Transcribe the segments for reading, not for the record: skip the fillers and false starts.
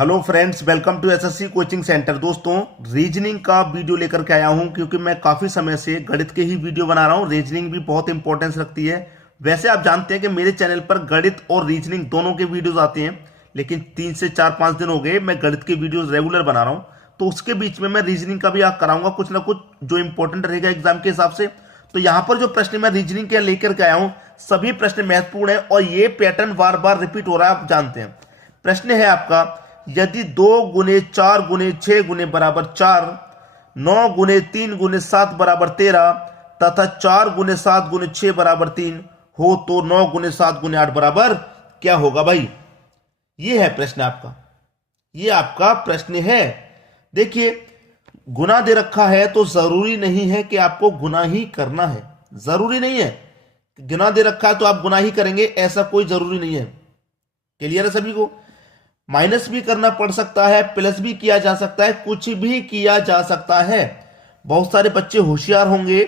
Hello friends, welcome to SSC coaching centre. दोस्तों, reasoning का video लेकर के आया हूं क्योंकि मैं काफ़ी समय से गणित के ही वीडियो बना रहा हूं। रीजनिंग भी बहुत इंपॉर्टेंस रखती है। वैसे आप जानते हैं कि मेरे चैनल पर गणित और रीजनिंग दोनों के वीडियोस आते हैं, लेकिन 3 से 4-5 दिन हो गए मैं गणित के वीडियोस रेगुलर बना रहा हूँ। तो उसके बीच में मैं रीजनिंग का भी कराऊंगा कुछ ना कुछ जो इंपॉर्टेंट रहेगा एग्जाम के हिसाब से। तो यहाँ पर जो प्रश्न मैं रीजनिंग के लेकर के आया हूँ, सभी प्रश्न महत्वपूर्ण है और ये पैटर्न बार बार रिपीट हो रहा है, आप जानते हैं। प्रश्न है आपका, यदि 2 गुने 4 गुने 6 गुने बराबर 4, 9 गुने 3 गुने 7 बराबर 13 तथा 4 गुने 7 गुने 6 बराबर 3 हो तो 9 गुने 7 गुने 8 बराबर क्या होगा भाई? ये है प्रश्न आपका, ये आपका प्रश्न है। देखिए, गुना दे रखा है तो जरूरी नहीं है कि आपको गुना ही करना है, जरूरी नहीं है। गुना दे रखा है तो आप गुना ही करेंगे, ऐसा कोई जरूरी नहीं है। क्लियर है सभी को? माइनस भी करना पड़ सकता है, प्लस भी किया जा सकता है, कुछ भी किया जा सकता है। बहुत सारे बच्चे होशियार होंगे,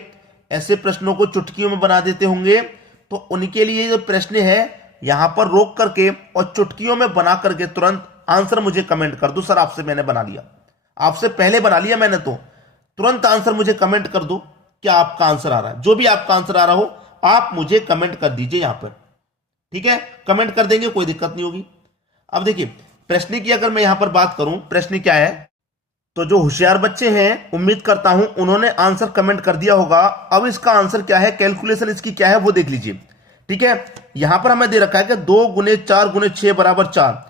ऐसे प्रश्नों को चुटकियों में बना देते होंगे, तो उनके लिए जो प्रश्न है यहां पर रोक करके और चुटकियों में बना करके तुरंत आंसर मुझे कमेंट कर दो। सर आपसे मैंने बना लिया, आपसे पहले बना लिया मैंने, तो तुरंत आंसर मुझे कमेंट कर दो। क्या आपका आंसर आ रहा है? जो भी आपका आंसर आ रहा हो आप मुझे कमेंट कर दीजिए यहां पर, ठीक है? कमेंट कर देंगे, कोई दिक्कत नहीं होगी। अब देखिए, प्रश्न की अगर मैं यहां पर बात करूं, प्रश्न क्या है, तो जो होशियार बच्चे हैं उम्मीद करता हूं उन्होंने आंसर कमेंट कर दिया होगा। अब इसका आंसर क्या है, कैलकुलेशन इसकी क्या है वो देख लीजिए, ठीक है? यहां पर हमें दे रखा है कि 2 गुने 4 गुने 6 बराबर 4,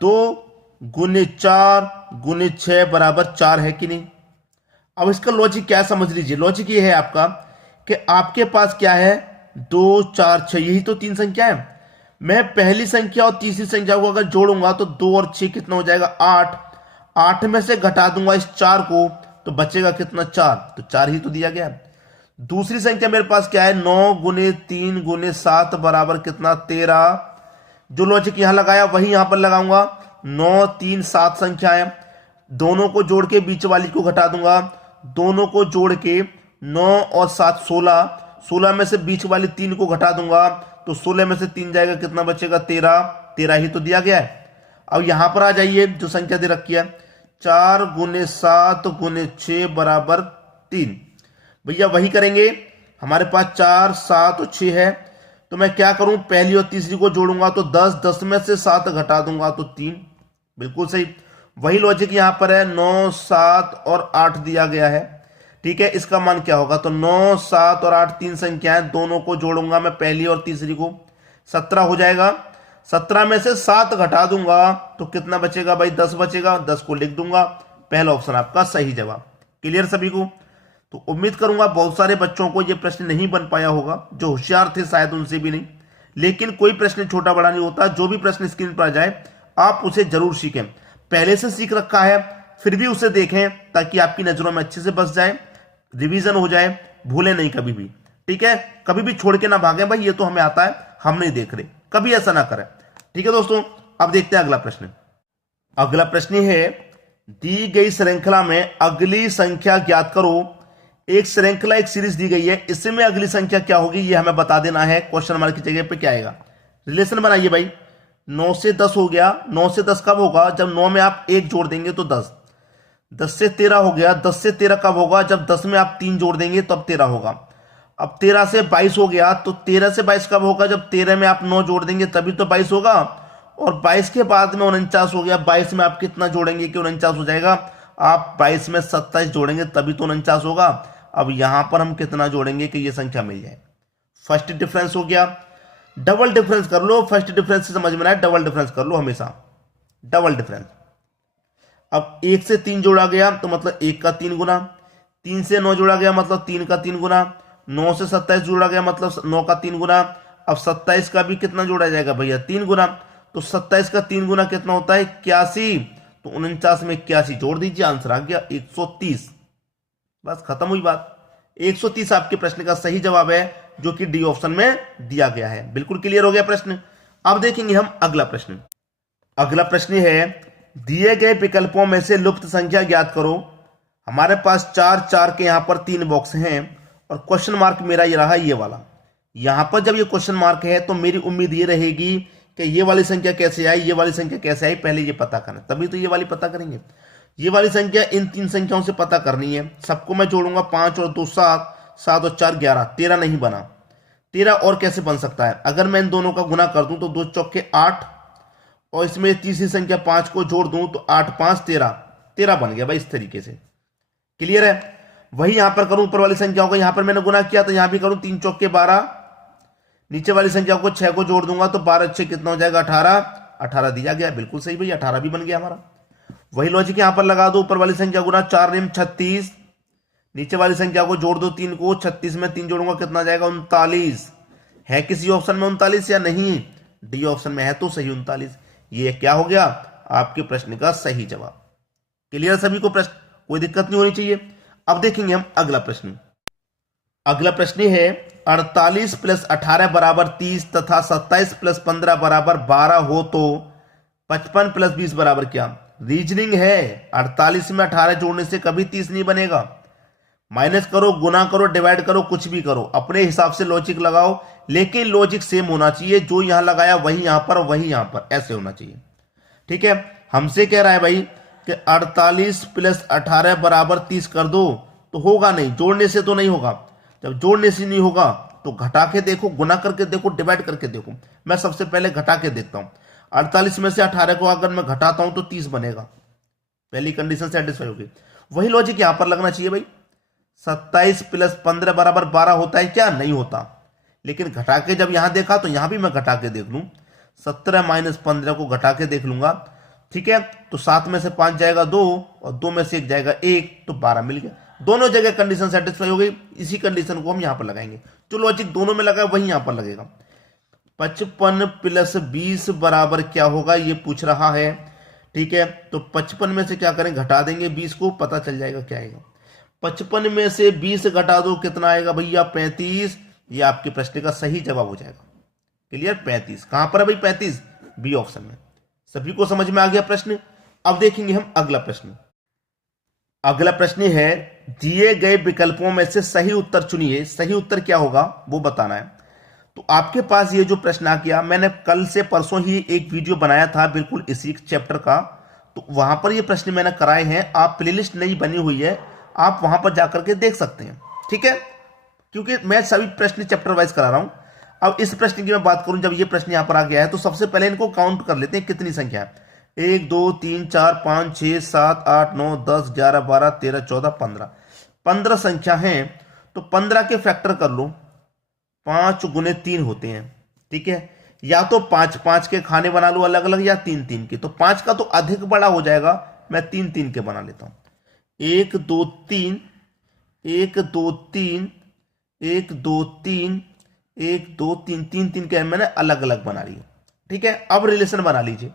2 गुने 4 गुने 6 बराबर 4 है कि नहीं? अब इसका लॉजिक क्या है समझ लीजिए। लॉजिक ये है आपका कि आपके पास क्या है, 2 4 6, यही तो 3 संख्या है। मैं पहली संख्या और तीसरी संख्या को अगर जोड़ूंगा तो 2 और 6 कितना हो जाएगा, 8। 8 में से घटा दूंगा इस 4 को तो बचेगा कितना, 4। तो 4 ही तो दिया गया। दूसरी संख्या मेरे पास क्या है, 9 गुने 3 गुने 7 बराबर कितना, 13। जो लॉजिक यहां लगाया वही यहां पर लगाऊंगा। 9 3 7 संख्या है, दोनों को जोड़ के बीच वाली को घटा दूंगा। दोनों को जोड़ के 9 और 7 16, 16 में से बीच वाली 3 को घटा दूंगा तो 16 में से 3 जाएगा, कितना बचेगा, 13। 13 ही तो दिया गया है। अब यहां पर आ जाइए, जो संख्या दे रखी है 4 गुने 7 गुने 6 बराबर 3, भैया वही करेंगे। हमारे पास 4 7 और 6 है, तो मैं क्या करूं, पहली और तीसरी को जोड़ूंगा तो 10, 10 में से 7 घटा दूंगा तो 3। बिल्कुल सही, वही लॉजिक यहां पर है। 9 7 और 8 दिया गया है, ठीक है? इसका मान क्या होगा, तो 9 7 और 8 तीन संख्याएं, दोनों को जोड़ूंगा मैं पहली और तीसरी को, 17 हो जाएगा। 17 में से 7 घटा दूंगा तो कितना बचेगा भाई, 10 बचेगा। 10 को लिख दूंगा, पहला ऑप्शन आपका सही जवाब। क्लियर सभी को? तो उम्मीद करूंगा बहुत सारे बच्चों को यह प्रश्न नहीं बन पाया होगा, जो होशियार थे शायद उनसे भी नहीं, लेकिन कोई प्रश्न छोटा बड़ा नहीं होता। जो भी प्रश्न स्क्रीन पर आ जाए आप उसे जरूर सीखें। पहले से सीख रखा है फिर भी उसे देखें ताकि आपकी नजरों में अच्छे से बस जाए, रिवीजन हो जाए, भूले नहीं कभी भी, ठीक है? कभी भी छोड़ के ना भागे, भाई ये तो हमें आता है, हम नहीं देख रहे, कभी ऐसा ना करें, ठीक है दोस्तों? अब देखते हैं अगला प्रश्न। अगला प्रश्न है, दी गई श्रृंखला में अगली संख्या ज्ञात करो। एक श्रृंखला, एक सीरीज दी गई है, इसमें अगली संख्या क्या होगी ये हमें बता देना है। क्वेश्चन मार्क की जगह पे क्या आएगा, रिलेशन बनाइए भाई। 9 से 10 हो गया, 9 से 10 कब होगा, जब 9 में आप 1 जोड़ देंगे तो 10। 10 से 13 हो गया, 10 से 13 कब होगा, जब 10 में आप 3 जोड़ देंगे तब 13 होगा। अब 13 से 22 हो गया, तो 13 से 22 कब होगा, जब 13 में आप 9 जोड़ देंगे तभी तो 22 होगा। और 22 के बाद में 49 हो गया, 22 में आप कितना जोड़ेंगे कि 49 हो जाएगा, आप 22 में 27 जोड़ेंगे तभी तो 49 होगा। अब यहां पर हम कितना जोड़ेंगे कि ये संख्या मिल जाए। फर्स्ट डिफरेंस हो गया, डबल डिफरेंस कर लो। फर्स्ट डिफरेंस से समझ में आया, डबल डिफरेंस कर लो हमेशा, डबल डिफरेंस। अब 1 से 3 जोड़ा गया तो मतलब 1 का 3 गुना, 3 से 9 जोड़ा गया मतलब 3 का 3 गुना, 9 से 27 जोड़ा गया मतलब 9 का 3 गुना। अब 27 का भी कितना जोड़ा जाएगा भैया, 3 गुना, तो 27 का 3 गुना कितना होता है, 81। तो 49 में 81 जोड़ दीजिए, आंसर आ गया 130। बस खत्म हुई बात। 130 आपके प्रश्न का सही जवाब है, जो कि डी ऑप्शन में दिया गया है। बिल्कुल क्लियर हो गया प्रश्न। अब देखेंगे हम अगला प्रश्न। अगला प्रश्न है, दिए गए विकल्पों में से लुप्त संख्या ज्ञात करो। हमारे पास 4 4 के यहां पर 3 बॉक्स हैं और क्वेश्चन मार्क मेरा ये रहा, ये वाला। यहां पर जब ये क्वेश्चन मार्क है तो मेरी उम्मीद ये रहेगी कि ये वाली संख्या कैसे आई, ये वाली संख्या कैसे आई, पहले ये पता करना, तभी तो ये वाली पता करेंगे। ये वाली संख्या इन 3 संख्याओं से पता करनी है। सबको मैं जोड़ूंगा, 5 और 2 7, 7 और 4 11, 13 नहीं बना। 13 और कैसे बन सकता है? अगर मैं इन दोनों का गुना कर दूं तो 2 चौके 8 और इसमें तीसरी संख्या 5 को जोड़ दूं तो 8 5 13, 13 बन गया भाई। इस तरीके से क्लियर है। वही यहां पर करूं ऊपर वाली संख्याओं को, यहां पर मैंने गुना किया तो यहां भी करूं 3 चौके 12, नीचे वाली संख्या को 6 को जोड़ दूंगा तो 12 6 कितना हो जाएगा 18, 18 दिया गया, बिल्कुल सही भाई, 18 भी बन गया हमारा। वही लॉजिक यहां पर लगा दो, ऊपर वाली संख्या गुना 4 निम 36, नीचे वाली संख्या को जोड़ दो 3 को, 36 में 3 जोड़ूंगा कितना जाएगा 39। है किसी ऑप्शन में 39 या नहीं? डी ऑप्शन में है तो सही 39। ये क्या हो गया? आपके प्रश्न का सही जवाब। क्लियर सभी को? प्रश्न कोई दिक्कत नहीं होनी चाहिए। अब देखेंगे हम अगला प्रश्न। अगला प्रश्न है 48 + 18 = 30 तथा 27 + 15 = 12 हो तो 55 + 20 = क्या? रीजनिंग है। 48 में 18 जोड़ने से कभी 30 नहीं बनेगा। माइनस करो, गुना करो, डिवाइड करो, कुछ भी करो, अपने हिसाब से लॉजिक लगाओ, लेकिन लॉजिक सेम होना चाहिए। जो यहां लगाया वही यहां पर, वही यहां पर, ऐसे होना चाहिए। ठीक है। हमसे कह रहा है भाई कि 48 + 18 = 30 कर दो, तो होगा नहीं, जोड़ने से तो नहीं होगा। जब जोड़ने से नहीं होगा तो घटा के देखो, गुना करके देखो, डिवाइड करके देखो। मैं सबसे पहले घटा के देखता हूं। 48 में से 18 को अगर मैं घटाता हूं तो 30 बनेगा। पहली कंडीशन सेटिस्फाई होगी। वही लॉजिक यहां पर लगना चाहिए भाई। 27 + 15 = 12 होता है क्या? नहीं होता। लेकिन घटा के जब यहां देखा तो यहां भी मैं घटा के देख लूं, 17 - 15 को घटा के देख लूंगा। ठीक है। तो 7 में से 5 जाएगा 2 और 2 में से 1 जाएगा 1, तो 12 मिल गया। दोनों जगह कंडीशन सेटिस्फाई हो गई। इसी कंडीशन को हम यहां पर लगाएंगे। जो लॉजिक दोनों में लगा वही यहां पर लगेगा। 55 + 20 बराबर क्या होगा ये पूछ रहा है। ठीक है। तो 55 में से क्या करें? घटा देंगे 20 को, पता चल जाएगा क्या आएगा। 55 में से 20 घटा दो, कितना आएगा भैया? 35। ये आपके प्रश्न का सही जवाब हो जाएगा। क्लियर? 35 कहां पर है भाई? 35 बी ऑप्शन में। सभी को समझ में आ गया प्रश्न? अब देखेंगे हम अगला प्रश्न। अगला प्रश्न है दिए गए विकल्पों में से सही उत्तर चुनिए। सही उत्तर क्या होगा वो बताना है। तो आपके पास ये जो प्रश्न आ गया, मैंने कल से परसों ही एक वीडियो बनाया था बिल्कुल इसी चैप्टर का, तो वहां पर ये प्रश्न मैंने कराए हैं। आप प्लेलिस्ट नहीं बनी हुई है, आप वहां पर जाकर के देख सकते हैं। ठीक है। क्योंकि मैं सभी प्रश्न चैप्टर वाइज करा रहा हूं। अब इस प्रश्न की मैं बात करूं, जब ये प्रश्न यहां पर आ गया है तो सबसे पहले इनको काउंट कर लेते हैं कितनी संख्या है। 1 2 3 4 5 6 7 8 9 10 11 12 13 14 15, 15 संख्या है। तो 15 के फैक्टर कर लो, 5 × 3 होते हैं। ठीक है। या तो 5 5 के खाने बना लो अलग अलग, या 3 3 के। तो 5 का तो अधिक बड़ा हो जाएगा, मैं 3 3 के बना लेता हूं। 1 2 3 1 2 3 1 2 3 1 2 3 3 3 के मैंने अलग अलग बना लिए। ठीक है। अब रिलेशन बना लीजिए।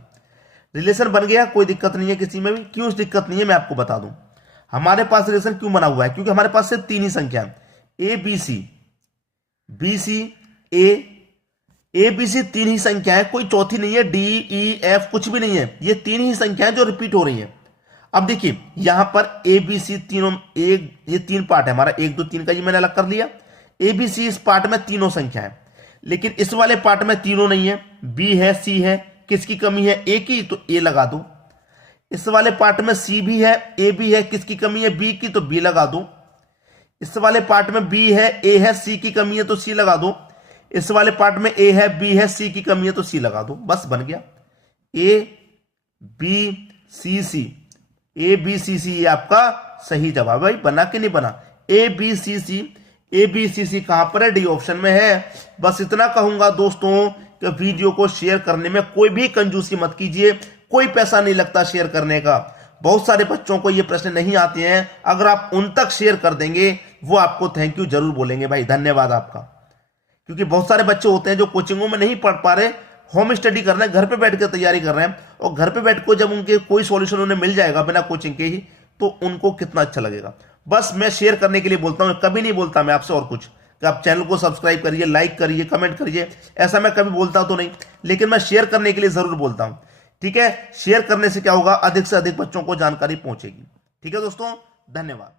रिलेशन बन गया, कोई दिक्कत नहीं है किसी में भी। क्यों दिक्कत नहीं है मैं आपको बता दूं। हमारे पास रिलेशन क्यों बना हुआ है? क्योंकि हमारे पास सिर्फ 3 ही संख्या है, A B C, B C A B C 3 ही संख्या है, कोई चौथी नहीं है, डी ई एफ कुछ भी नहीं है। ये 3 ही संख्या है जो रिपीट हो रही है। अब देखिए यहां पर ए बी सी तीनों, ये 3 पार्ट है हमारा, 1 2 3 का, ये मैंने अलग कर लिया। ए बी सी इस पार्ट में तीनों संख्या है, लेकिन इस वाले पार्ट में तीनों नहीं है, बी है सी है। किसकी कमी है? ए की, तो ए लगा दो। इस वाले पार्ट में सी भी है, ए भी है, किसकी कमी है? बी की, तो बी लगा दो। इस वाले पार्ट में बी है, ए है, सी की कमी है, तो सी लगा दो। इस वाले पार्ट में ए है, बी है, सी की कमी है, तो सी लगा दो। बस बन गया ए B C C. A B सी सी ये आपका सही जवाब है। बना कि नहीं बना? ए B C C. A B सी सी कहां पर है? डी ऑप्शन में है। बस इतना कहूंगा दोस्तों कि वीडियो को शेयर करने में कोई भी कंजूसी मत कीजिए। कोई पैसा नहीं लगता शेयर करने का। बहुत सारे बच्चों को ये प्रश्न नहीं आते हैं, अगर आप उन तक शेयर कर देंगे वो आपको थैंक यू जरूर बोलेंगे भाई, धन्यवाद आपका। क्योंकि बहुत सारे बच्चे होते हैं जो कोचिंगों में नहीं पढ़ पा रहे, होम स्टडी कर रहे हैं, घर पे बैठ कर तैयारी कर रहे हैं, और घर पे बैठ को जब उनके कोई सॉल्यूशन उन्हें मिल जाएगा बिना कोचिंग के ही, तो उनको कितना अच्छा लगेगा। बस मैं शेयर करने के लिए बोलता हूं, कभी नहीं बोलता मैं आपसे और कुछ कि आप चैनल को सब्सक्राइब करिए, लाइक करिए, कमेंट करिए, ऐसा मैं कभी बोलता तो नहीं, लेकिन मैं शेयर करने के लिए जरूर बोलता हूं। ठीक है। शेयर करने से क्या होगा? अधिक से अधिक बच्चों को जानकारी पहुंचेगी। ठीक है दोस्तों, धन्यवाद।